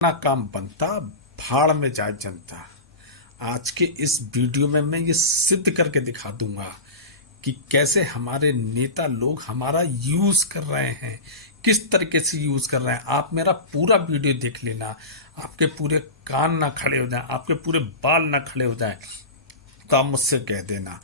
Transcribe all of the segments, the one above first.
ना काम बनता, भाड़ में जाए जनता। आज के इस वीडियो में मैं ये सिद्ध करके दिखा दूंगा कि कैसे हमारे नेता लोग हमारा यूज कर रहे हैं, किस तरीके से यूज कर रहे हैं। आप मेरा पूरा वीडियो देख लेना, आपके पूरे कान ना खड़े हो जाएं, आपके पूरे बाल ना खड़े हो जाएं, तो आप मुझसे कह देना।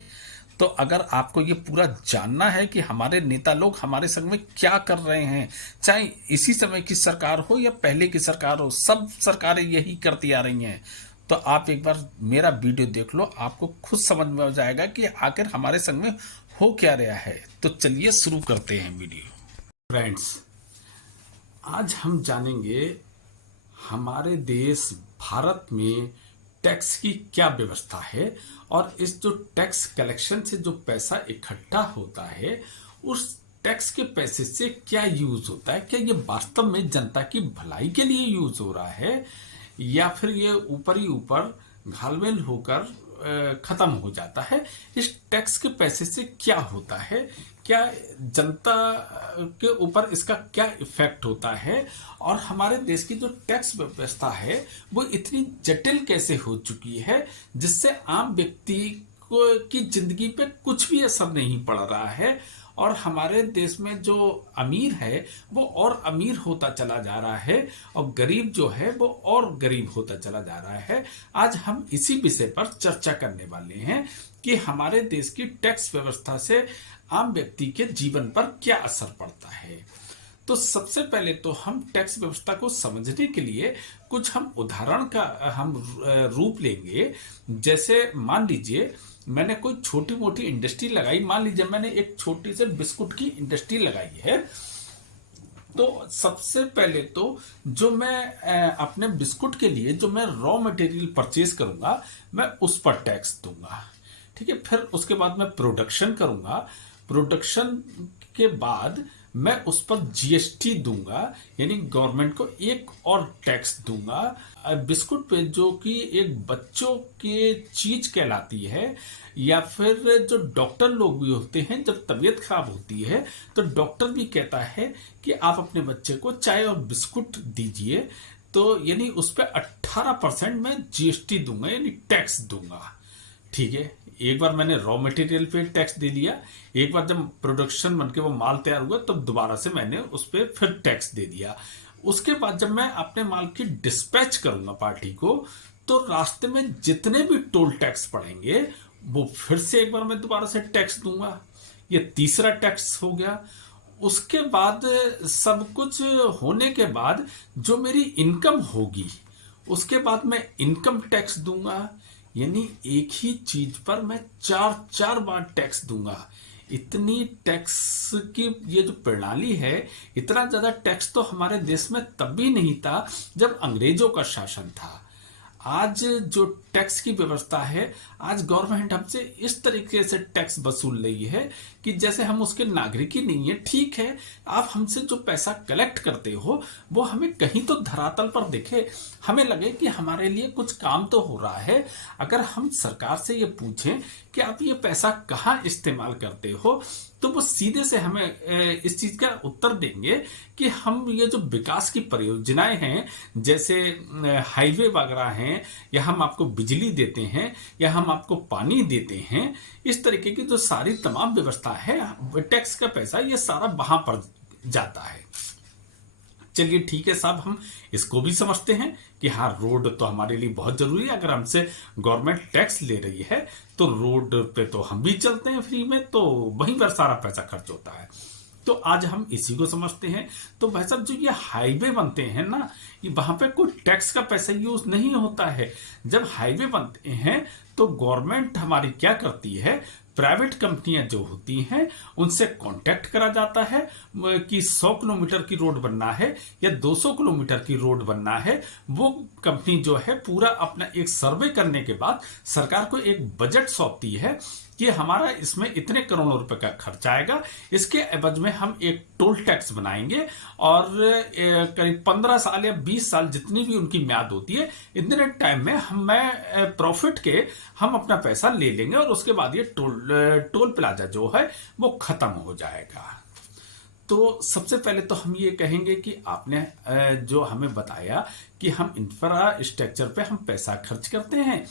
तो अगर आपको ये पूरा जानना है कि हमारे नेता लोग हमारे संग में क्या कर रहे हैं, चाहे इसी समय की सरकार हो या पहले की सरकार हो, सब सरकारें यही करती आ रही हैं। तो आप एक बार मेरा वीडियो देख लो, आपको खुद समझ में आ जाएगा कि आखिर हमारे संग में हो क्या रहा है। तो चलिए शुरू करते हैं वीडियो। फ्रेंड्स, आज हम जानेंगे हमारे देश भारत में टैक्स की क्या व्यवस्था है और इस जो टैक्स कलेक्शन से जो पैसा इकट्ठा होता है, उस टैक्स के पैसे से क्या यूज होता है। क्या ये वास्तव में जनता की भलाई के लिए यूज हो रहा है या फिर ये ऊपर ही ऊपर घालमेल होकर खत्म हो जाता है। इस टैक्स के पैसे से क्या होता है, क्या जनता के ऊपर इसका क्या इफेक्ट होता है, और हमारे देश की जो टैक्स व्यवस्था है वो इतनी जटिल कैसे हो चुकी है जिससे आम व्यक्ति को की जिंदगी पे कुछ भी असर नहीं पड़ रहा है, और हमारे देश में जो अमीर है वो और अमीर होता चला जा रहा है और गरीब जो है वो और गरीब होता चला जा रहा है। आज हम इसी विषय पर चर्चा करने वाले हैं कि हमारे देश की टैक्स व्यवस्था से आम व्यक्ति के जीवन पर क्या असर पड़ता है। तो सबसे पहले तो हम टैक्स व्यवस्था को समझने के लिए कुछ हम उदाहरण का हम रूप लेंगे। जैसे मान लीजिए मैंने कोई छोटी मोटी इंडस्ट्री लगाई, मान लीजिए मैंने एक छोटी से बिस्कुट की इंडस्ट्री लगाई है। तो सबसे पहले तो जो मैं अपने बिस्कुट के लिए जो मैं रॉ मटेरियल परचेज करूंगा, मैं उस पर टैक्स दूंगा। ठीक है, फिर उसके बाद मैं प्रोडक्शन करूंगा, प्रोडक्शन के बाद मैं उस पर जीएसटी दूंगा, यानी गवर्नमेंट को एक और टैक्स दूंगा। बिस्कुट पे जो कि एक बच्चों के चीज कहलाती है, या फिर जो डॉक्टर लोग भी होते हैं जब तबीयत खराब होती है तो डॉक्टर भी कहता है कि आप अपने बच्चे को चाय और बिस्कुट दीजिए, तो यानी उस पर 18% मैं जीएसटी दूंगा, यानी टैक्स दूंगा। ठीक है, एक बार मैंने रॉ मटेरियल पे टैक्स दे दिया, एक बार जब प्रोडक्शन बनके वो माल तैयार हुआ तब दोबारा से मैंने उस पर फिर टैक्स दे दिया। उसके बाद जब मैं अपने माल की डिस्पैच करूंगा पार्टी को, तो रास्ते में जितने भी टोल टैक्स पड़ेंगे वो फिर से एक बार मैं दोबारा से टैक्स दूंगा। ये तीसरा टैक्स हो गया। उसके बाद सब कुछ होने के बाद जो मेरी इनकम होगी उसके बाद मैं इनकम टैक्स दूंगा, यानी एक ही चीज पर मैं चार चार बार टैक्स दूंगा। इतनी टैक्स की ये जो प्रणाली है, इतना ज्यादा टैक्स तो हमारे देश में तब भी नहीं था जब अंग्रेजों का शासन था। आज जो टैक्स की व्यवस्था है, आज गवर्नमेंट हमसे इस तरीके से टैक्स वसूल रही है कि जैसे हम उसके नागरिक ही नहीं है। ठीक है, आप हमसे जो पैसा कलेक्ट करते हो वो हमें कहीं तो धरातल पर दिखे, हमें लगे कि हमारे लिए कुछ काम तो हो रहा है। अगर हम सरकार से ये पूछें कि आप ये पैसा कहाँ इस्तेमाल करते हो, तो वो सीधे से हमें इस चीज का उत्तर देंगे कि हम ये जो विकास की परियोजनाएं हैं, जैसे हाईवे वगैरह हैं, या हम आपको बिजली देते हैं, या हम आपको पानी देते हैं, इस तरीके की जो सारी तमाम व्यवस्था है, टैक्स का पैसा ये सारा वहां पर जाता है। चलिए ठीक है साहब, हम इसको भी समझते हैं कि हाँ, रोड तो हमारे लिए बहुत जरूरी है। अगर हमसे गवर्नमेंट टैक्स ले रही है तो रोड पे तो हम भी चलते हैं फ्री में, तो वहीं पर सारा पैसा खर्च होता है। तो आज हम इसी को समझते हैं। तो भाई साहब, जो ये हाईवे बनते हैं ना, ये वहां पे कोई टैक्स का पैसा यूज नहीं होता है। जब हाईवे बनते हैं तो गवर्नमेंट हमारी क्या करती है, प्राइवेट कंपनियां जो होती हैं उनसे कांटेक्ट करा जाता है कि 100 किलोमीटर की रोड बनना है या 200 किलोमीटर की रोड बनना है। वो कंपनी जो है पूरा अपना एक सर्वे करने के बाद सरकार को एक बजट सौंपती है कि हमारा इसमें इतने करोड़ों रुपए का खर्च आएगा, इसके एवज में हम एक टोल टैक्स बनाएंगे, और करीब 15 साल या 20 साल जितनी भी उनकी म्याद होती है, इतने टाइम में हमें प्रॉफिट के हम अपना पैसा ले लेंगे, और उसके बाद ये टोल प्लाजा जो है वो खत्म हो जाएगा। तो सबसे पहले तो हम ये कहेंगे कि आपने जो हमें बताया कि हम इंफ्रास्ट्रक्चर पे हम पैसा खर्च करते हैं,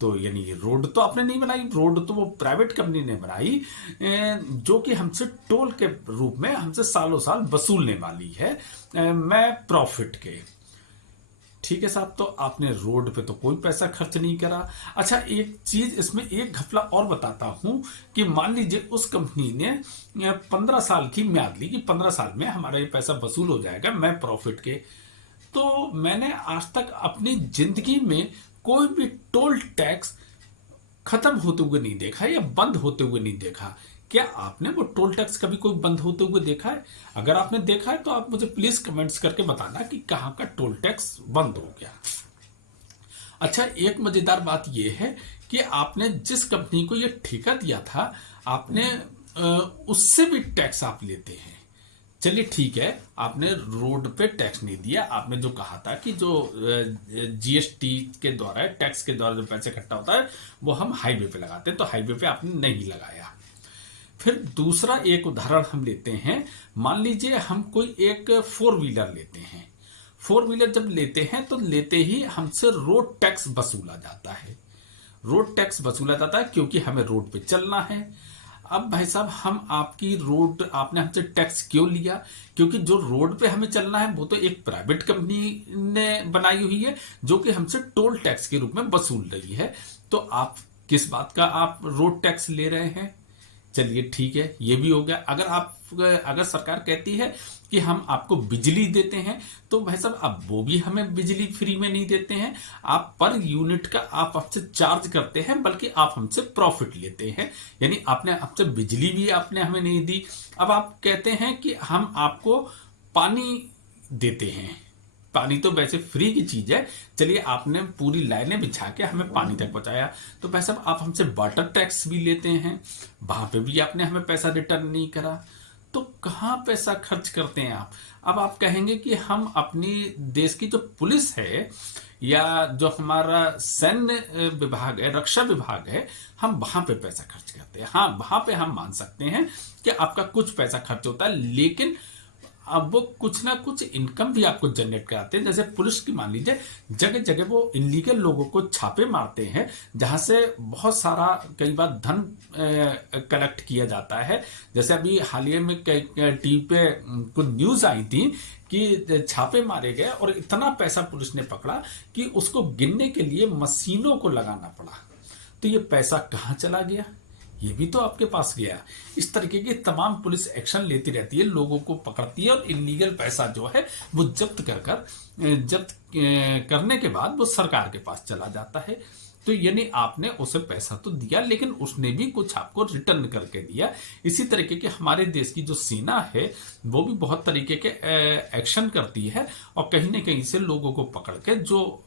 तो यानी रोड तो आपने नहीं बनाई, रोड तो वो प्राइवेट कंपनी ने बनाई, जो कि हमसे टोल के रूप में हमसे सालों साल वसूलने वाली है, मैं प्रॉफिट के। ठीक है साहब, तो आपने रोड पे तो कोई पैसा खर्च नहीं करा। अच्छा, एक चीज इसमें एक घपला और बताता हूं कि मान लीजिए उस कंपनी ने 15 साल की म्याद ली कि 15 साल में हमारा ये पैसा वसूल हो जाएगा, मैं प्रॉफिट के। तो मैंने आज तक अपनी जिंदगी में कोई भी टोल टैक्स खत्म होते हुए नहीं देखा या बंद होते हुए नहीं देखा। क्या आपने वो टोल टैक्स कभी कोई बंद होते हुए देखा है? अगर आपने देखा है तो आप मुझे प्लीज कमेंट्स करके बताना कि कहाँ का टोल टैक्स बंद हो गया। अच्छा, एक मजेदार बात यह है कि आपने जिस कंपनी को यह ठेका दिया था, आपने उससे भी टैक्स आप लेते हैं। चलिए ठीक है, आपने रोड पे टैक्स नहीं दिया, आपने जो कहा था कि जो जीएसटी के द्वारा, टैक्स के द्वारा जो पैसे इकट्ठा होता है वो हम हाईवे पे लगाते हैं, तो हाईवे पे आपने नहीं लगाया। फिर दूसरा एक उदाहरण हम लेते हैं, मान लीजिए हम कोई एक 4 व्हीलर लेते हैं। 4 व्हीलर जब लेते हैं तो लेते ही हमसे रोड टैक्स वसूला जाता है। रोड टैक्स वसूला जाता है क्योंकि हमें रोड पे चलना है। अब भाई साहब, हम आपकी रोड, आपने हमसे टैक्स क्यों लिया? क्योंकि जो रोड पे हमें चलना है वो तो एक प्राइवेट कंपनी ने बनाई हुई है जो कि हमसे टोल टैक्स के रूप में वसूल रही है। तो आप किस बात का आप रोड टैक्स ले रहे हैं? चलिए ठीक है, ये भी हो गया। अगर सरकार कहती है कि हम आपको बिजली देते हैं, तो भाई साहब अब वो भी हमें बिजली फ्री में नहीं देते हैं, आप पर यूनिट का आप हमसे चार्ज करते हैं, बल्कि आप हमसे प्रॉफिट लेते हैं। यानी आपने हमसे बिजली भी आपने हमें नहीं दी। अब आप कहते हैं कि हम आपको पानी देते हैं, पानी तो वैसे फ्री की चीज है, चलिए आपने पूरी लाइनें बिछा के हमें पानी तक पहुंचाया। तो भाई साहब आप हमसे वाटर टैक्स भी लेते हैं, वहां पे भी आपने हमें पैसा रिटर्न नहीं करा। तो कहाँ पैसा खर्च करते हैं आप? अब आप कहेंगे कि हम अपनी देश की जो पुलिस है या जो हमारा सैन्य विभाग है, रक्षा विभाग है, हम वहां पे पैसा खर्च करते हैं। हाँ, वहां पे हम मान सकते हैं कि आपका कुछ पैसा खर्च होता है, लेकिन अब वो कुछ ना कुछ इनकम भी आपको जनरेट कराते हैं। जैसे पुलिस की मान लीजिए, जगह जगह वो इलीगल लोगों को छापे मारते हैं, जहां से बहुत सारा कई बार धन कलेक्ट किया जाता है। जैसे अभी हालिया में टीवी पे कुछ न्यूज आई थी कि छापे मारे गए और इतना पैसा पुलिस ने पकड़ा कि उसको गिनने के लिए मशीनों को लगाना पड़ा। तो ये पैसा कहाँ चला गया? ये भी तो आपके पास गया। इस तरीके की तमाम पुलिस एक्शन लेती रहती है, लोगों को पकड़ती है और इलीगल पैसा जो है वो जब्त करने के बाद वो सरकार के पास चला जाता है। तो यानी आपने उसे पैसा तो दिया, लेकिन उसने भी कुछ आपको रिटर्न करके दिया। इसी तरीके के हमारे देश की जो सेना है वो भी बहुत तरीके के एक्शन करती है और कहीं ना कहीं से लोगों को पकड़ के, जो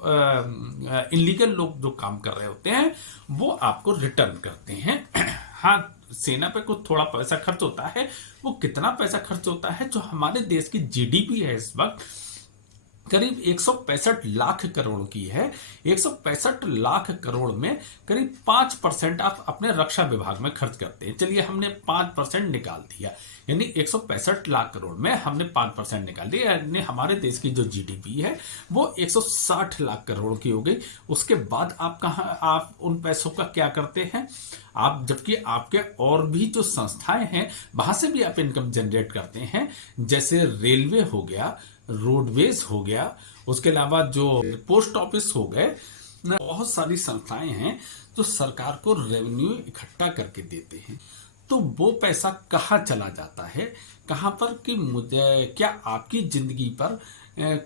इलीगल लोग जो काम कर रहे होते हैं वो आपको रिटर्न करते हैं। हाँ, सेना पे कुछ थोड़ा पैसा खर्च होता है। वो कितना पैसा खर्च होता है? जो हमारे देश की जीडीपी है इस वक्त करीब 165 लाख करोड़ की है। 165 लाख करोड़ में करीब 5% आप अपने रक्षा विभाग में खर्च करते हैं। चलिए हमने 5% निकाल दिया, यानी 165 लाख करोड़ में हमने 5% निकाल दिया, यानी हमारे देश की जो जीडीपी है वो 160 लाख करोड़ की हो गई। उसके बाद आप उन पैसों का क्या करते हैं? आप, जबकि आपके और भी जो संस्थाएं हैं वहां से भी आप इनकम जनरेट करते हैं, जैसे रेलवे हो गया, रोडवेज हो गया, उसके अलावा जो पोस्ट ऑफिस हो गए, बहुत सारी संस्थाएं हैं जो सरकार को रेवेन्यू इकट्ठा करके देते हैं। तो वो पैसा कहाँ चला जाता है? कहाँ पर? कि मुझे, क्या आपकी जिंदगी पर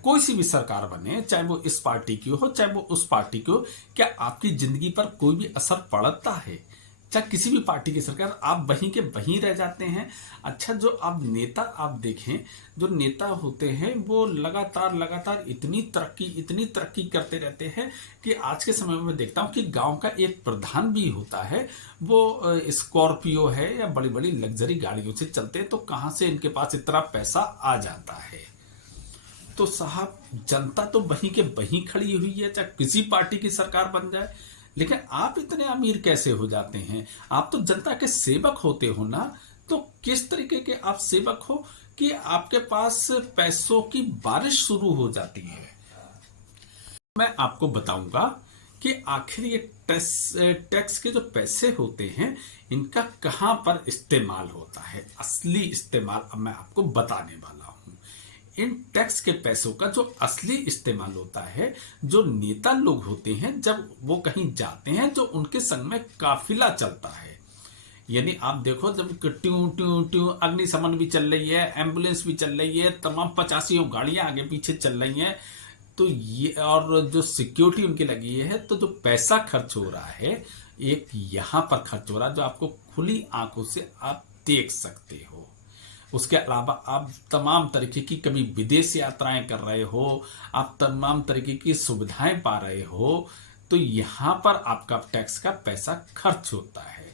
कोई सी भी सरकार बने, चाहे वो इस पार्टी की हो चाहे वो उस पार्टी की हो, क्या आपकी जिंदगी पर कोई भी असर पड़ता है? चाहे किसी भी पार्टी की सरकार, आप वहीं के वहीं रह जाते हैं। अच्छा, जो आप नेता आप देखें, जो नेता होते हैं वो लगातार इतनी तरक्की करते रहते हैं कि आज के समय में देखता हूं कि गांव का एक प्रधान भी होता है, वो स्कॉर्पियो है या बड़ी बड़ी लग्जरी गाड़ियों से चलते हैं। तो कहां से इनके पास इतना पैसा आ जाता है? तो साहब, जनता तो वहीं के वहीं खड़ी हुई है, चाहे किसी पार्टी की सरकार बन जाए। लेकिन आप इतने अमीर कैसे हो जाते हैं? आप तो जनता के सेवक होते हो ना। तो किस तरीके के आप सेवक हो कि आपके पास पैसों की बारिश शुरू हो जाती है। मैं आपको बताऊंगा कि आखिर ये टैक्स के जो पैसे होते हैं इनका कहां पर इस्तेमाल होता है। असली इस्तेमाल अब मैं आपको बताने वाला हूं। इन टैक्स के पैसों का जो असली इस्तेमाल होता है, जो नेता लोग होते हैं जब वो कहीं जाते हैं, जो उनके संग में काफिला चलता है, यानी आप देखो जब ट्यू ट्यू ट्यू अग्निशमन भी चल रही है, एम्बुलेंस भी चल रही है, तमाम 50 गाड़ियां आगे पीछे चल रही हैं, तो ये और जो सिक्योरिटी उनकी लगी है, तो जो पैसा खर्च हो रहा है एक यहां पर खर्च हो रहा है जो आपको खुली आंखों से आप देख सकते हो। उसके अलावा आप तमाम तरीके की कभी विदेश यात्राएं कर रहे हो, आप तमाम तरीके की सुविधाएं पा रहे हो, तो यहां पर आपका टैक्स का पैसा खर्च होता है।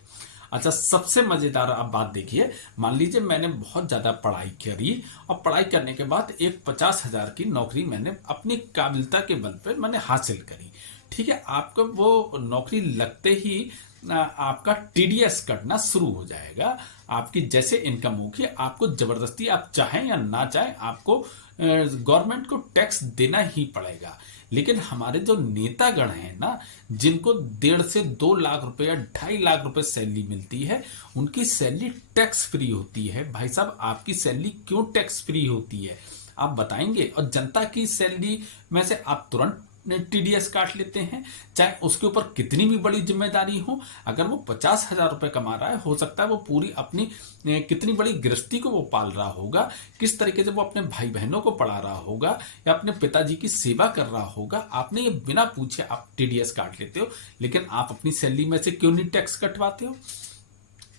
अच्छा, सबसे मजेदार आप बात देखिए, मान लीजिए मैंने बहुत ज्यादा पढ़ाई करी और पढ़ाई करने के बाद एक 50,000 की नौकरी मैंने अपनी काबिलियता के बल पर मैंने हासिल करी। ठीक है, आपको वो नौकरी लगते ही आपका टीडीएस कटना शुरू हो जाएगा। आपकी जैसे इनकम होगी, आपको जबरदस्ती आप चाहें या ना चाहें आपको गवर्नमेंट को टैक्स देना ही पड़ेगा। लेकिन हमारे जो नेतागण हैं ना, जिनको 1.5 से 2 लाख रुपए या 2.5 लाख रुपए सैलरी मिलती है, उनकी सैलरी टैक्स फ्री होती है। भाई साहब, आपकी सैलरी क्यों टैक्स फ्री होती है आप बताएंगे? और जनता की सैलरी में से आप तुरंत टीडीएस काट लेते हैं, चाहे उसके ऊपर कितनी भी बड़ी जिम्मेदारी हो। अगर वो 50,000 रुपए कमा रहा है, हो सकता है वो पूरी अपनी कितनी बड़ी गृहस्थी को वो पाल रहा होगा, किस तरीके से वो अपने भाई बहनों को पढ़ा रहा होगा या अपने पिताजी की सेवा कर रहा होगा, आपने ये बिना पूछे आप टीडीएस काट लेते हो। लेकिन आप अपनी सैलरी में से क्यों नहीं टैक्स कटवाते हो?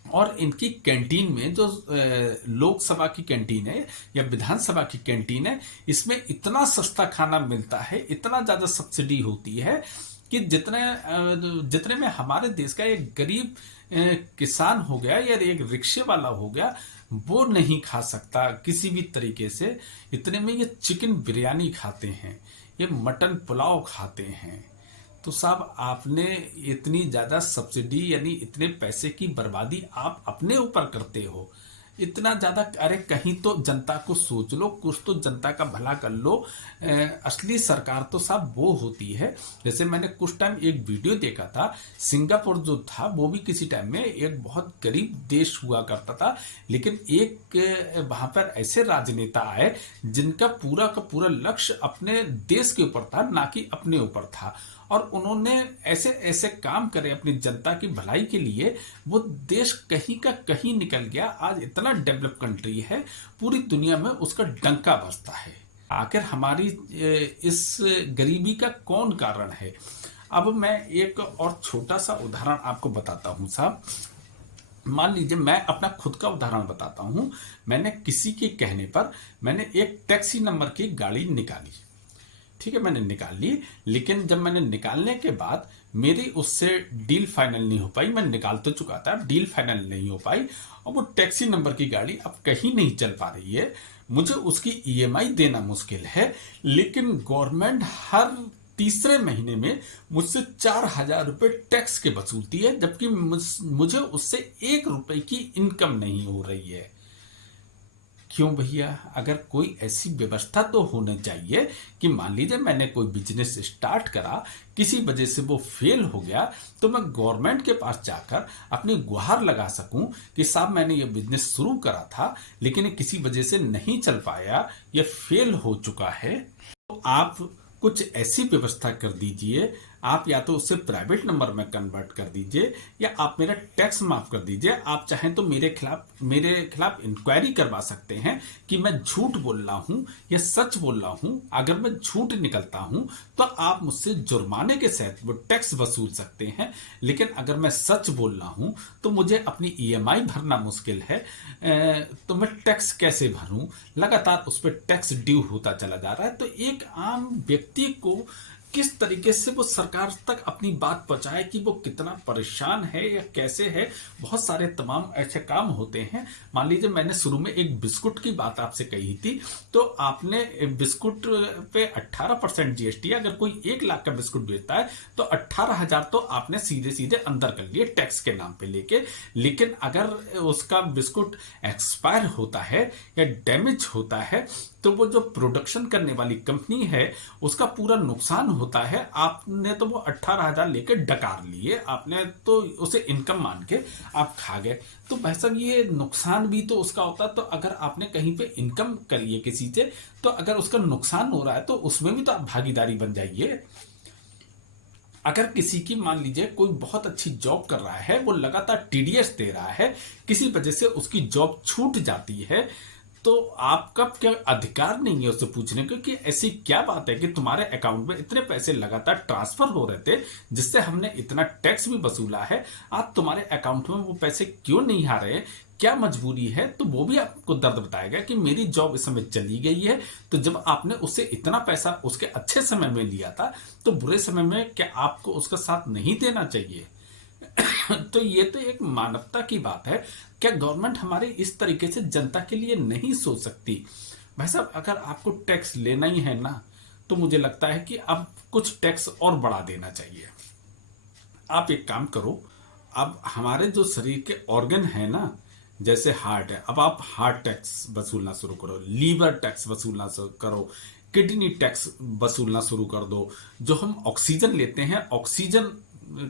और इनकी कैंटीन में जो लोकसभा की कैंटीन है या विधानसभा की कैंटीन है, इसमें इतना सस्ता खाना मिलता है, इतना ज्यादा सब्सिडी होती है कि जितने में हमारे देश का एक गरीब किसान हो गया या एक रिक्शे वाला हो गया, वो नहीं खा सकता किसी भी तरीके से। इतने में ये चिकन बिरयानी खाते हैं, ये मटन पुलाव खाते हैं। तो साहब, आपने इतनी ज्यादा सब्सिडी यानी इतने पैसे की बर्बादी आप अपने ऊपर करते हो, इतना ज्यादा। अरे कहीं तो जनता को सोच लो, कुछ तो जनता का भला कर लो। असली सरकार तो साहब वो होती है, जैसे मैंने कुछ टाइम एक वीडियो देखा था, सिंगापुर जो था वो भी किसी टाइम में एक बहुत गरीब देश हुआ करता था, लेकिन एक वहां पर ऐसे राजनेता आए जिनका पूरा का पूरा लक्ष्य अपने देश के ऊपर था, ना कि अपने ऊपर था। और उन्होंने ऐसे ऐसे काम करे अपनी जनता की भलाई के लिए, वो देश कहीं का कहीं निकल गया। आज इतना डेवलप कंट्री है, पूरी दुनिया में उसका डंका बजता है। आखिर हमारी इस गरीबी का कौन कारण है? अब मैं एक और छोटा सा उदाहरण आपको बताता हूं साहब। मान लीजिए मैं अपना खुद का उदाहरण बताता हूं। मैंने किसी के कहने पर मैंने एक टैक्सी नंबर की गाड़ी निकाली। ठीक है, मैंने निकाल ली, लेकिन जब मैंने निकालने के बाद मेरी उससे डील फाइनल नहीं हो पाई। मैं निकाल तो चुका था, डील फाइनल नहीं हो पाई, और वो टैक्सी नंबर की गाड़ी अब कहीं नहीं चल पा रही है। मुझे उसकी ईएमआई देना मुश्किल है, लेकिन गवर्नमेंट हर तीसरे महीने में मुझसे 4,000 रुपए टैक्स के वसूलती है, जबकि मुझे उससे 1 रुपए की इनकम नहीं हो रही है। क्यों भैया? अगर कोई ऐसी व्यवस्था तो होनी चाहिए कि मान लीजिए मैंने कोई बिजनेस स्टार्ट करा, किसी वजह से वो फेल हो गया, तो मैं गवर्नमेंट के पास जाकर अपनी गुहार लगा सकूं कि साहब मैंने ये बिजनेस शुरू करा था, लेकिन किसी वजह से नहीं चल पाया, ये फेल हो चुका है। तो आप कुछ ऐसी व्यवस्था कर दीजिए, आप या तो उससे प्राइवेट नंबर में कन्वर्ट कर दीजिए, या आप मेरा टैक्स माफ कर दीजिए। आप चाहें तो मेरे खिलाफ इंक्वायरी करवा सकते हैं कि मैं झूठ बोल रहा हूं या सच बोल रहा हूं। अगर मैं झूठ निकलता हूं तो आप मुझसे जुर्माने के साथ वो टैक्स वसूल सकते हैं, लेकिन अगर मैं सच बोल रहा हूं तो मुझे अपनी ईएमआई भरना मुश्किल है। तो मैं टैक्स कैसे भरूं? लगातार उस पर टैक्स ड्यू होता चला जा रहा है। तो एक आम व्यक्ति को किस तरीके से वो सरकार तक अपनी बात पहुंचाए कि वो कितना परेशान है या कैसे है। बहुत सारे तमाम ऐसे काम होते हैं। मान लीजिए मैंने शुरू में एक बिस्कुट की बात आपसे कही थी, तो आपने बिस्कुट पे 18% जीएसटी, अगर कोई 1 लाख का बिस्कुट बेचता है तो 18,000 तो आपने सीधे सीधे अंदर कर लिए टैक्स के नाम पे लेके। लेकिन अगर उसका बिस्कुट एक्सपायर होता है या डैमेज होता है तो वो जो प्रोडक्शन करने वाली कंपनी है उसका पूरा नुकसान होता है। आपने तो वो 18,000 लेके डकार लिए, आपने तो उसे इनकम मान के आप खा गए। तो भाई साहब ये नुकसान भी तो उसका होता। तो अगर आपने कहीं पे इनकम करी है किसी से, तो अगर उसका नुकसान हो रहा है तो उसमें भी तो आप भागीदारी बन जाइए। अगर किसी की मान लीजिए कोई बहुत अच्छी जॉब कर रहा है, वो लगातार टीडीएस दे रहा है, किसी वजह से उसकी जॉब छूट जाती है, तो आपका क्या अधिकार नहीं है उससे पूछने को कि ऐसी क्या बात है कि तुम्हारे अकाउंट में इतने पैसे लगातार ट्रांसफर हो रहे थे जिससे हमने इतना टैक्स भी वसूला है, आज तुम्हारे अकाउंट में वो पैसे क्यों नहीं आ रहे, क्या मजबूरी है। तो वो भी आपको दर्द बताएगा कि मेरी जॉब इस समय चली गई है, तो जब आपने उससे इतना पैसा उसके अच्छे समय में लिया था तो बुरे समय में क्या आपको उसका साथ नहीं देना चाहिए। तो ये तो एक मानवता की बात है। क्या गवर्नमेंट हमारे इस तरीके से जनता के लिए नहीं सोच सकती। भाई साहब अगर आपको टैक्स लेना ही है ना, तो मुझे लगता है कि अब कुछ टैक्स और बढ़ा देना चाहिए। आप एक काम करो, अब हमारे जो शरीर के ऑर्गन है ना, जैसे हार्ट है, अब आप हार्ट टैक्स वसूलना शुरू करो, लीवर टैक्स वसूलना शुरू करो, किडनी टैक्स वसूलना शुरू कर दो। जो हम ऑक्सीजन लेते हैं, ऑक्सीजन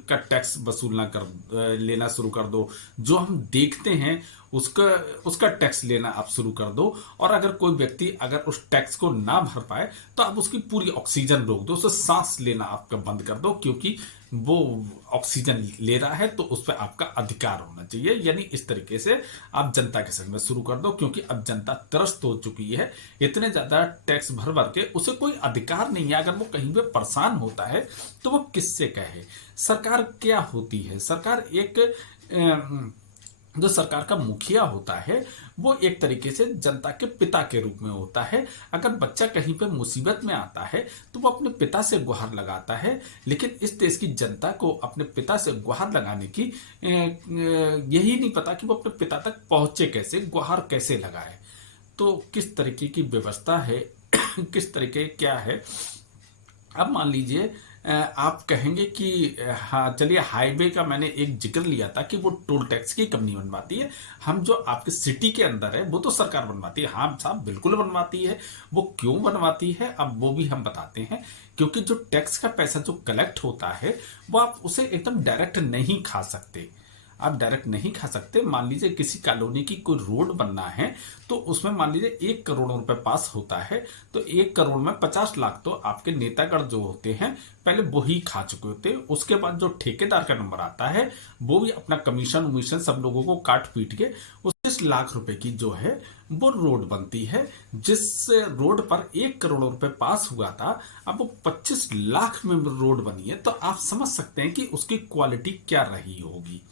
का टैक्स वसूलना कर लेना शुरू कर दो। जो हम देखते हैं उसका उसका टैक्स लेना आप शुरू कर दो। और अगर कोई व्यक्ति अगर उस टैक्स को ना भर पाए तो आप उसकी पूरी ऑक्सीजन रोक दो, उसे सांस लेना आपका बंद कर दो, क्योंकि वो ऑक्सीजन ले रहा है तो उस पर आपका अधिकार होना चाहिए। यानी इस तरीके से आप जनता के संग में शुरू कर दो, क्योंकि अब जनता त्रस्त हो चुकी है। इतने ज्यादा टैक्स भर भर के उसे कोई अधिकार नहीं है। अगर वो कहीं पे परेशान होता है तो वो किससे कहे। सरकार क्या होती है, सरकार एक जो सरकार का मुखिया होता है वो एक तरीके से जनता के पिता के रूप में होता है। अगर बच्चा कहीं पे मुसीबत में आता है तो वो अपने पिता से गुहार लगाता है, लेकिन इस देश की जनता को अपने पिता से गुहार लगाने की यही नहीं पता कि वो अपने पिता तक पहुंचे कैसे, गुहार कैसे लगाए। तो किस तरीके की व्यवस्था है किस तरीके क्या है। अब मान लीजिए आप कहेंगे कि हाँ चलिए, हाईवे का मैंने एक जिक्र लिया था कि वो टोल टैक्स की कंपनी बनवाती है। हम जो आपके सिटी के अंदर है वो तो सरकार बनवाती है। हाँ साहब बिल्कुल बनवाती है। वो क्यों बनवाती है अब वो भी हम बताते हैं। क्योंकि जो टैक्स का पैसा जो कलेक्ट होता है वो आप उसे एकदम डायरेक्ट नहीं खा सकते। आप डायरेक्ट नहीं खा सकते। मान लीजिए किसी कॉलोनी की कोई रोड बनना है तो उसमें मान लीजिए 1 करोड़ रुपए पास होता है, तो 1 करोड़ में 50 लाख तो आपके नेतागण जो होते हैं पहले वो ही खा चुके होते हैं। उसके बाद जो ठेकेदार का नंबर आता है वो भी अपना कमीशन वमीशन सब लोगों को काट पीट के 25 लाख रुपए की जो है वो रोड बनती है। जिस रोड पर 1 करोड़ रुपए पास हुआ था, अब वो 25 लाख में रोड बनी है, तो आप समझ सकते हैं कि उसकी क्वालिटी क्या रही होगी।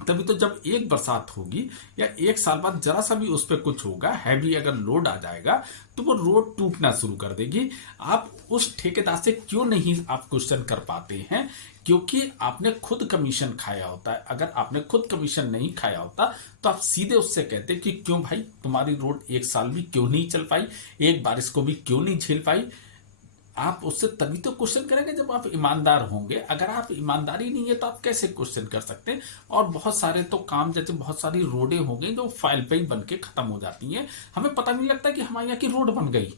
तभी तो जब एक बरसात होगी या 1 साल बाद जरा सा भी उस पर कुछ होगा, हैवी अगर लोड आ जाएगा तो वो रोड टूटना शुरू कर देगी। आप उस ठेकेदार से क्यों नहीं आप क्वेश्चन कर पाते हैं, क्योंकि आपने खुद कमीशन खाया होता है। अगर आपने खुद कमीशन नहीं खाया होता तो आप सीधे उससे कहते कि क्यों भाई तुम्हारी रोड 1 साल भी क्यों नहीं चल पाई, एक बारिश को भी क्यों नहीं झेल पाई। आप उससे तभी तो क्वेश्चन करेंगे जब आप ईमानदार होंगे। अगर आप ईमानदारी नहीं है तो आप कैसे क्वेश्चन कर सकते हैं। और बहुत सारे तो काम, जैसे बहुत सारी रोडें हो गई जो फाइल पे ही बन के खत्म हो जाती हैं, हमें पता नहीं लगता कि हमारे यहाँ की रोड बन गई,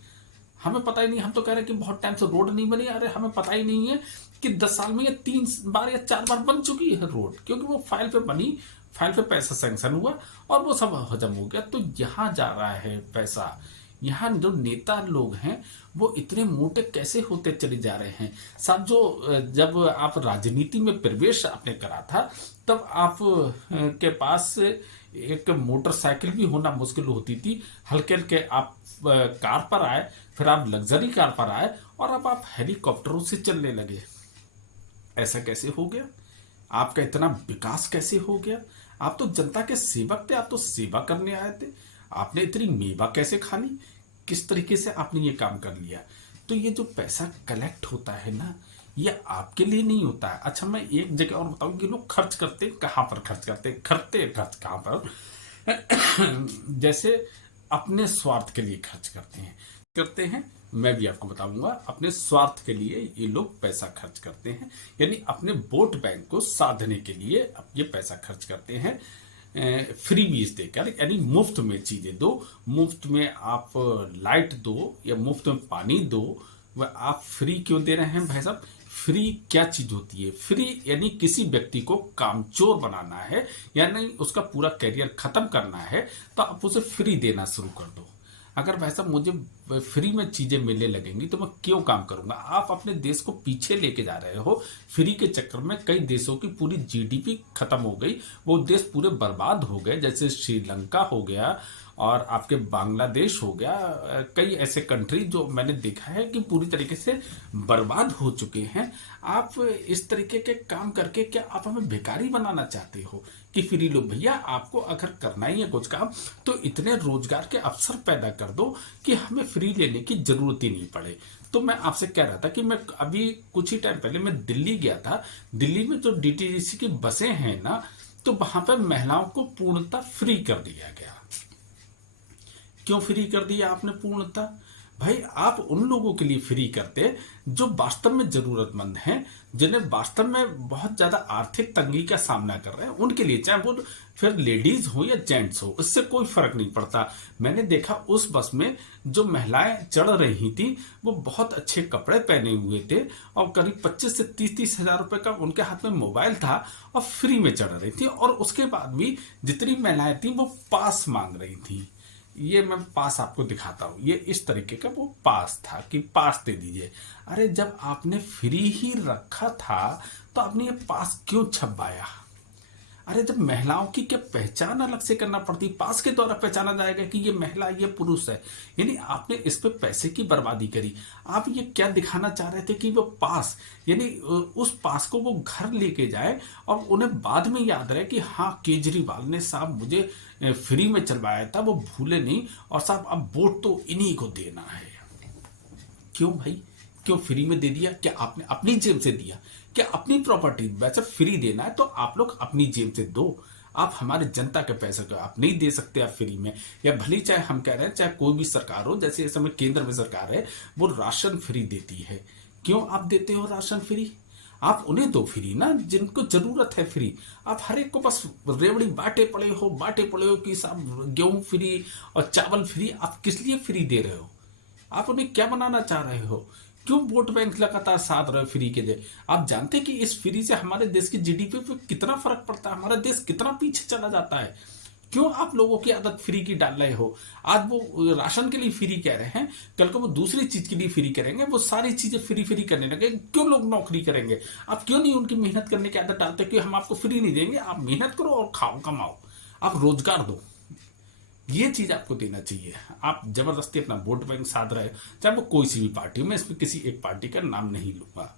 हमें पता ही नहीं। हम तो कह रहे हैं कि बहुत टाइम से रोड नहीं बनी, अरे हमें पता ही नहीं है कि 10 साल में या 3 बार या 4 बार बन चुकी है रोड, क्योंकि वो फाइल पे बनी, फाइल पे पैसा सैंक्शन हुआ और वो सब हजम हो गया। तो यहाँ जा रहा है पैसा। यहाँ जो नेता लोग हैं वो इतने मोटे कैसे होते चले जा रहे हैं साहब। जो जब आप राजनीति में प्रवेश आपने करा था तब आप के पास एक मोटरसाइकिल भी होना मुश्किल होती थी। हल्के हल्के आप कार पर आए, फिर आप लग्जरी कार पर आए और अब आप हेलीकॉप्टरों से चलने लगे। ऐसा कैसे हो गया? आपका इतना विकास कैसे हो गया? आप तो जनता के सेवक थे, आप तो सेवा करने आए थे। आपने इतनी मेवा कैसे खा ली? किस तरीके से आपने ये काम कर लिया? तो तो ये जो पैसा कलेक्ट होता है ना, ये आपके लिए नहीं होता है। अच्छा, मैं एक जगह और बताऊं कि लोग खर्च करते कहाँ पर खर्च खर्च कहाँ पर जैसे अपने स्वार्थ के लिए खर्च करते हैं। मैं भी आपको बताऊंगा, अपने स्वार्थ के लिए ये लोग पैसा खर्च करते हैं, यानी अपने वोट बैंक को साधने के लिए अब ये पैसा खर्च करते हैं। फ्री बीज देकर, यानी मुफ्त में चीजें दो, मुफ्त में आप लाइट दो या मुफ्त में पानी दो। वह आप फ्री क्यों दे रहे हैं भाई साहब? फ्री क्या चीज होती है? फ्री यानी किसी व्यक्ति को कामचोर बनाना है, यानी उसका पूरा करियर खत्म करना है, तो आप उसे फ्री देना शुरू कर दो। अगर भाई साहब मुझे फ्री में चीजें मिलने लगेंगी तो मैं क्यों काम करूंगा? आप अपने देश को पीछे लेके जा रहे हो। फ्री के चक्कर में कई देशों की पूरी जीडीपी खत्म हो गई, वो देश पूरे बर्बाद हो गए, जैसे श्रीलंका हो गया और आपके बांग्लादेश हो गया। कई ऐसे कंट्री जो मैंने देखा है कि पूरी तरीके से बर्बाद हो चुके हैं। आप इस तरीके के काम करके क्या आप हमें भिखारी बनाना चाहते हो कि फ्री लो? भैया, आपको अगर करना ही है कुछ काम तो इतने रोजगार के अवसर पैदा कर दो कि हमें फ्री लेने की जरूरत ही नहीं पड़े। तो मैं आपसे कह रहा था कि मैं अभी कुछ ही टाइम पहले मैं दिल्ली गया था। दिल्ली में जो डीटीडीसी की बसें हैं ना, तो वहां पर महिलाओं को पूर्णतः फ्री कर दिया गया। क्यों फ्री कर दिया आपने पूर्णतः? भाई, आप उन लोगों के लिए फ्री करते जो वास्तव में जरूरतमंद हैं, जिन्हें वास्तव में बहुत ज्यादा आर्थिक तंगी का सामना कर रहे हैं, उनके लिए, चाहे वो फिर लेडीज हो या जेंट्स हो, इससे कोई फर्क नहीं पड़ता। मैंने देखा उस बस में जो महिलाएं चढ़ रही थी वो बहुत अच्छे कपड़े पहने हुए थे और करीब 25 से 30 हजार रुपए का उनके हाथ में मोबाइल था और फ्री में चढ़ रही थी। और उसके बाद भी जितनी महिलाएं थी वो पास मांग रही थी। ये मैं पास आपको दिखाता हूं, ये इस तरीके का वो पास था कि पास दे दीजिए। अरे, जब आपने फ्री ही रखा था तो आपने ये पास क्यों छपवाया? अरे, जब महिलाओं की क्या पहचान अलग से करना पड़ती, पास के द्वारा पहचाना जाएगा कि ये महिला, ये पुरुष है। यानी आपने इस पे पैसे की बर्बादी करी। आप ये क्या दिखाना चाह रहे थे कि वो पास, यानी उस पास को वो घर लेके जाए और उन्हें बाद में याद रहे कि हाँ, केजरीवाल ने साहब मुझे फ्री में चलवाया था, वो भूले नहीं, और साहब अब वोट तो इन्हीं को देना है। क्यों भाई, क्यों फ्री में दे दिया? क्या आपने अपनी जेब से दिया? क्या अपनी प्रॉपर्टी? वैसे फ्री देना है तो आप लोग अपनी जेब से दो। आप हमारे जनता के पैसे को आप नहीं दे सकते आप फ्री में। या भली चाहे हम कह रहे हैं, चाहे कोई भी सरकार हो, जैसे इस समय केंद्र में सरकार है, वो राशन फ्री देती है। क्यों आप देते हो राशन फ्री? आप उन्हें दो फ्री ना जिनको जरूरत है फ्री। आप हर एक को बस रेवड़ी बांटे पड़े हो कि साहब गेहूं फ्री और चावल फ्री। आप किस लिए फ्री दे रहे हो? आप उन्हें क्या बनाना चाह रहे हो? क्यों वोट बैंक लगातार साथ रहे फ्री के लिए? आप जानते हैं कि इस फ्री से हमारे देश की जीडीपी पे कितना फर्क पड़ता है, हमारा देश कितना पीछे चला जाता है। क्यों आप लोगों की आदत फ्री की डाल रहे हो? आज वो राशन के लिए फ्री कह रहे हैं, कल को वो दूसरी चीज के लिए फ्री करेंगे, वो सारी चीजें फ्री फ्री करने लगे। क्यों लोग नौकरी करेंगे? आप क्यों नहीं उनकी मेहनत करने की आदत डालते कि हम आपको फ्री नहीं देंगे, आप मेहनत करो और खाओ, कमाओ, आप रोजगार दो। ये चीज आपको देना चाहिए। आप जबरदस्ती अपना वोट बैंक साध रहे हो, चाहे वो कोई सी भी पार्टी हो, मैं इसमें किसी एक पार्टी का नाम नहीं लूंगा।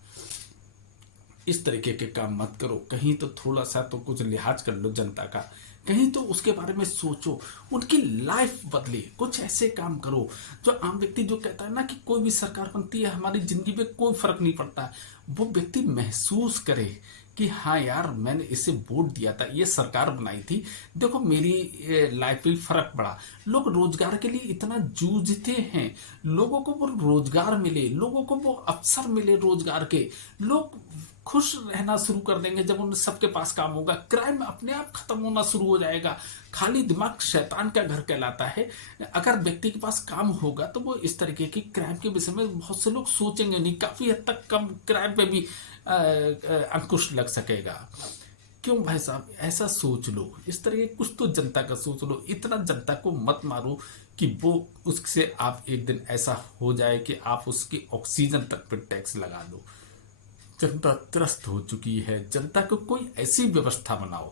इस तरीके के काम मत करो। कहीं तो थोड़ा सा तो कुछ लिहाज कर लो जनता का, कहीं तो उसके बारे में सोचो, उनकी लाइफ बदले। कुछ ऐसे काम करो जो आम व्यक्ति जो कहता है ना कि कोई भी सरकार बनती है हमारी जिंदगी में कोई फर्क नहीं पड़ता, वो व्यक्ति महसूस करे कि हाँ यार, मैंने इसे वोट दिया था, ये सरकार बनाई थी, देखो मेरी लाइफ में फर्क पड़ा। लोग रोजगार के लिए इतना जूझते हैं, लोगों को वो रोजगार मिले, लोगों को वो अवसर मिले रोजगार के, लोग खुश रहना शुरू कर देंगे जब उन सबके पास काम होगा। क्राइम अपने आप खत्म होना शुरू हो जाएगा। खाली दिमाग शैतान का घर कहलाता है। अगर व्यक्ति के पास काम होगा तो वो इस तरीके की क्राइम के विषय में बहुत से लोग सोचेंगे नहीं, काफी हद तक कम क्राइम पे भी अंकुश लग सकेगा। क्यों भाई साहब, ऐसा सोच लो, इस तरह कुछ तो जनता का सोच लो। इतना जनता को मत मारो कि वो उससे आप एक दिन ऐसा हो जाए कि आप उसकी ऑक्सीजन तक पर टैक्स लगा दो। जनता त्रस्त हो चुकी है। जनता को कोई ऐसी व्यवस्था बनाओ,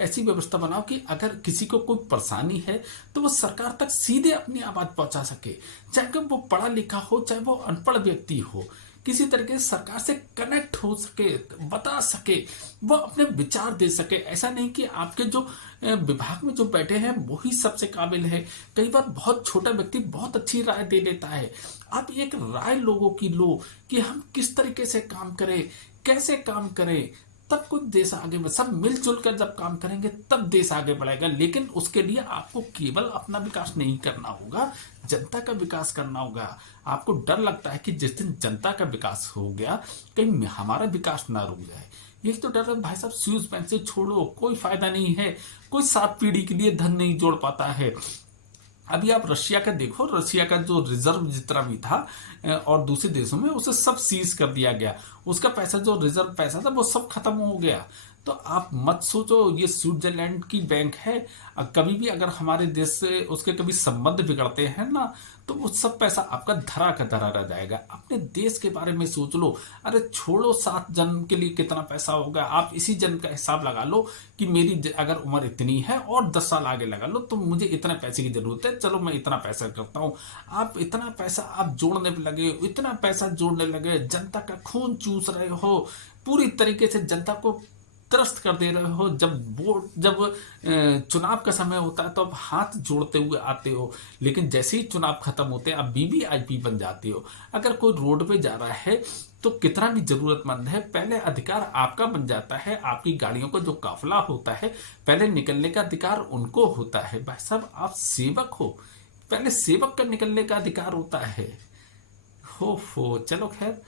ऐसी व्यवस्था बनाओ कि अगर किसी को कोई परेशानी है तो वो सरकार तक सीधे अपनी आवाज पहुंचा सके, चाहे वो पढ़ा लिखा हो चाहे वो अनपढ़ व्यक्ति हो। किसी तरीके से सरकार से कनेक्ट हो सके, बता सके, वो अपने विचार दे सके। ऐसा नहीं कि आपके जो विभाग में जो बैठे हैं वही सबसे काबिल है। कई बार बहुत छोटा व्यक्ति बहुत अच्छी राय दे देता है। आप एक राय लोगों की लो कि हम किस तरीके से काम करें, कैसे काम करें, तब कुछ देश आगे बढ़। सब मिलजुल कर जब काम करेंगे तब देश आगे बढ़ेगा। लेकिन उसके लिए आपको केवल अपना विकास नहीं करना होगा, जनता का विकास करना होगा। आपको डर लगता है कि जिस दिन जनता का विकास हो गया कहीं हमारा विकास ना रुक जाए। यही तो डर है भाई साहब। स्विस बैंक से छोड़ो, कोई फायदा नहीं है। कोई 7 पीढ़ी के लिए धन नहीं जोड़ पाता है। अभी आप रशिया का देखो, रशिया का जो रिजर्व जितना भी था और दूसरे देशों में उसे सब सीज कर दिया गया। उसका पैसा, जो रिजर्व पैसा था, वो सब खत्म हो गया। तो आप मत सोचो ये स्विट्जरलैंड की बैंक है, कभी भी अगर हमारे देश से उसके कभी संबंध बिगड़ते हैं ना, तो वो सब पैसा आपका धरा का धरा रह जाएगा। अपने देश के बारे में सोच लो। अरे छोड़ो 7 जन के लिए कितना पैसा होगा, आप इसी जन का हिसाब लगा लो कि मेरी अगर उम्र इतनी है और 10 साल आगे लगा लो तो मुझे इतना पैसे की जरूरत है, चलो मैं इतना पैसा करता हूँ। आप इतना पैसा आप जोड़ने लगे, इतना पैसा जोड़ने लगे, जनता का खून चूस रहे हो, पूरी तरीके से जनता को त्रस्त कर दे रहे हो। जब चुनाव का समय होता है तो आप हाथ जोड़ते हुए आते हो, लेकिन जैसे ही चुनाव खत्म होते हैं आप वीवीआईपी बन जाते हो। अगर कोई रोड पे जा रहा है तो कितना भी जरूरतमंद है, पहले अधिकार आपका बन जाता है। आपकी गाड़ियों का जो काफिला होता है पहले निकलने का अधिकार उनको होता है। भाई साहब आप सेवक हो, पहले सेवक का निकलने का अधिकार होता है। हो चलो खैर,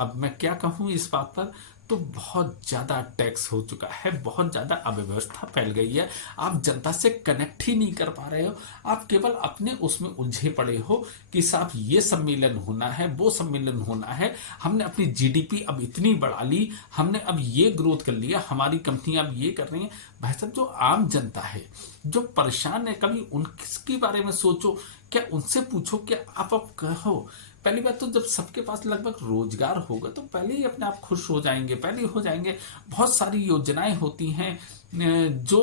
अब मैं क्या कहूँ इस बात पर। तो बहुत ज़्यादा टैक्स हो चुका है, बहुत ज़्यादा अव्यवस्था फैल गई है। आप जनता से कनेक्ट ही नहीं कर पा रहे हो। आप केवल अपने उसमें उलझे पड़े हो कि साहब ये सम्मेलन होना है, वो सम्मेलन होना है, हमने अपनी जीडीपी अब इतनी बढ़ा ली, हमने अब ये ग्रोथ कर लिया, हमारी कंपनियां अब ये कर रही हैं। भाई साहब जो आम जनता है, जो परेशान है, कभी उनके बारे में सोचो। क्या उनसे पूछो, क्या आप अब कहो। पहली बात तो जब सबके पास लगभग रोजगार होगा तो पहले ही अपने आप खुश हो जाएंगे, पहले ही हो जाएंगे। बहुत सारी योजनाएं होती हैं जो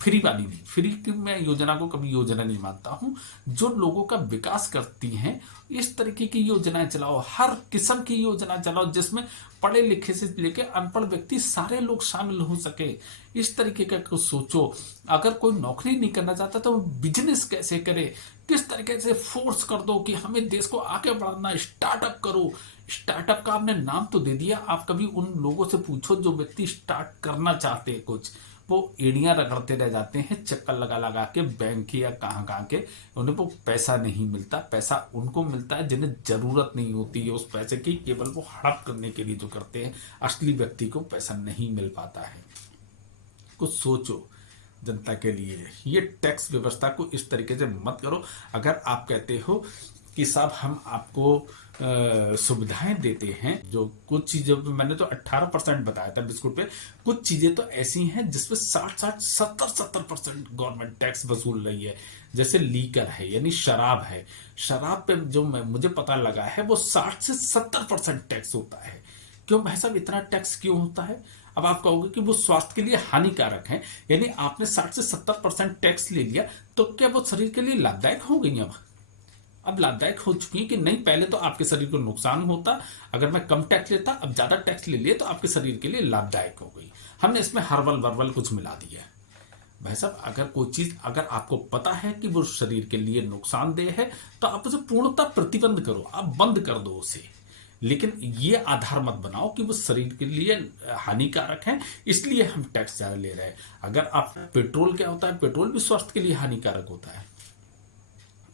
फ्री वाली नहीं, फ्री की मैं योजना को कभी योजना नहीं मानता हूं, जो लोगों का विकास करती हैं। इस तरीके की योजनाएं चलाओ, हर किस्म की योजना चलाओ जिसमें पढ़े लिखे से लेके अनपढ़ व्यक्ति सारे लोग शामिल हो सके। इस तरीके का कुछ सोचो। अगर कोई नौकरी नहीं करना चाहता तो बिजनेस कैसे करे, किस तरीके से फोर्स कर दो कि हमें देश को आगे बढ़ाना, स्टार्टअप करो। स्टार्टअप का आपने नाम तो दे दिया, आप कभी उन लोगों से पूछो जो व्यक्ति स्टार्ट करना चाहते हैं कुछ, वो एड़ियां रगड़ते रह जाते हैं चक्कर लगा लगा के बैंक या कहाँ कहाँ के। उन्हें वो पैसा नहीं मिलता। पैसा उनको मिलता है जिन्हें जरूरत नहीं होती है उस पैसे की, केवल वो हड़प करने के लिए जो करते हैं। असली व्यक्ति को पैसा नहीं मिल पाता है। कुछ सोचो जनता के लिए। ये टैक्स व्यवस्था को इस तरीके से मत करो। अगर आप कहते हो कि साहब हम आपको सुविधाएं देते हैं, जो कुछ चीजों पे मैंने तो 18% बताया था बिस्कुट पे, कुछ चीजें तो ऐसी हैं जिसपे 60-60 70% गवर्नमेंट टैक्स वसूल रही है। जैसे लीकर है यानी शराब है, शराब पे जो मुझे पता लगा है वो 60 से 70% टैक्स होता है। क्यों भाई साहब इतना टैक्स क्यों होता है? अब आप कहोगे कि वो स्वास्थ्य के लिए हानिकारक है, यानी आपने 60 से 70% टैक्स ले लिया तो क्या वो शरीर के लिए लाभदायक हो गई? अब लाभदायक हो चुकी है कि नहीं? पहले तो आपके शरीर को नुकसान होता अगर मैं कम टैक्स लेता, अब ज्यादा टैक्स ले लिया तो आपके शरीर के लिए लाभदायक हो गई। हमने इसमें हर्बल वर्बल कुछ मिला दिया। भाई साहब अगर कोई चीज अगर आपको पता है कि वो शरीर के लिए नुकसानदेह है तो आप उसे पूर्णतः प्रतिबंध करो, आप बंद कर दो उसे। लेकिन ये आधार मत बनाओ कि वो शरीर के लिए हानिकारक है इसलिए हम टैक्स ज्यादा ले रहे हैं। अगर आप पेट्रोल, क्या होता है, पेट्रोल भी स्वास्थ्य के लिए हानिकारक होता है।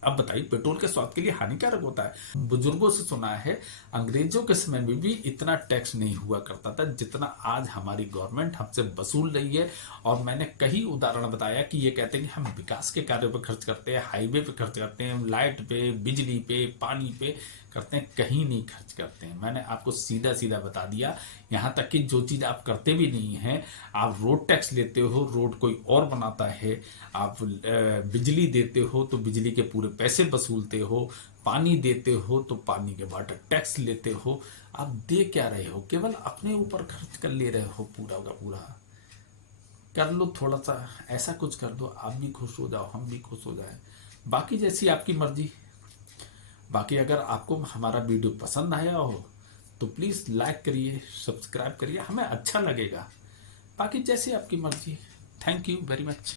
अब बताइए पेट्रोल के स्वास्थ्य के लिए हानिकारक होता है। बुजुर्गों से सुना है अंग्रेजों के समय में भी इतना टैक्स नहीं हुआ करता था जितना आज हमारी गवर्नमेंट हमसे वसूल रही है। और मैंने कई उदाहरण बताया कि ये कहते हैं कि हम विकास के कार्यों पर खर्च करते हैं, हाईवे पे खर्च करते हैं, लाइट पे, बिजली पे, पानी पे करते हैं, कहीं नहीं खर्च करते हैं। मैंने आपको सीधा सीधा बता दिया। यहाँ तक कि जो चीज आप करते भी नहीं है, आप रोड टैक्स लेते हो, रोड कोई और बनाता है। आप बिजली देते हो तो बिजली के पूरे पैसे वसूलते हो, पानी देते हो तो पानी के वाटर टैक्स लेते हो। आप दे क्या रहे हो? केवल अपने ऊपर खर्च कर ले रहे हो पूरा का पूरा। कर लो थोड़ा सा ऐसा कुछ कर दो, आप भी खुश हो जाओ, हम भी खुश हो जाए, बाकी जैसी आपकी मर्जी। बाकी अगर आपको हमारा वीडियो पसंद आया हो तो प्लीज़ लाइक करिए, सब्सक्राइब करिए, हमें अच्छा लगेगा। बाकी जैसे आपकी मर्जी। Thank you very much.